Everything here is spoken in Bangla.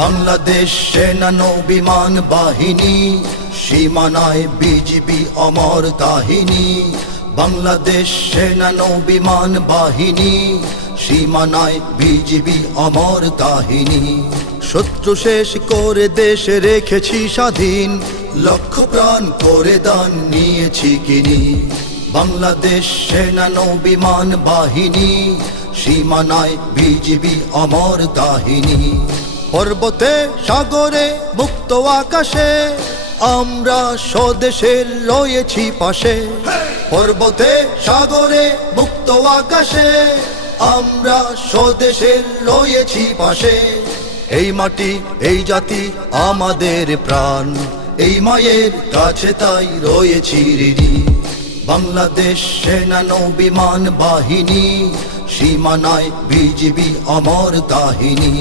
বাংলাদেশ সেনা নৌ বিমান বাহিনী, সীমানায় বিজিবি অমর কাহিনী। বাংলাদেশ সেনা নৌ বিমান বাহিনী, সীমানায় বিজিবি অমর কাহিনী। শত্রু শেষ করে দেশ রেখেছি স্বাধীন, লক্ষ প্রাণ করে দান নিয়েছি কিনি। বাংলাদেশ সেনা নৌ বিমান বাহিনী, সীমানায় বিজিবি অমর কাহিনী। পর্বতে সাগরে মুক্ত আকাশে আমরা স্বদেশের রয়েছি পাশে। পর্বতে সাগরে মুক্ত আকাশে আমরা স্বদেশের রয়েছি পাশে। এই মাটি এই জাতি আমাদের প্রাণ, এই মায়ের কাছে তাই রয়েছি ঋণী। বাংলাদেশ সেনা নৌ বিমান বাহিনী, সীমানায় বিজিবি অমর কাহিনী।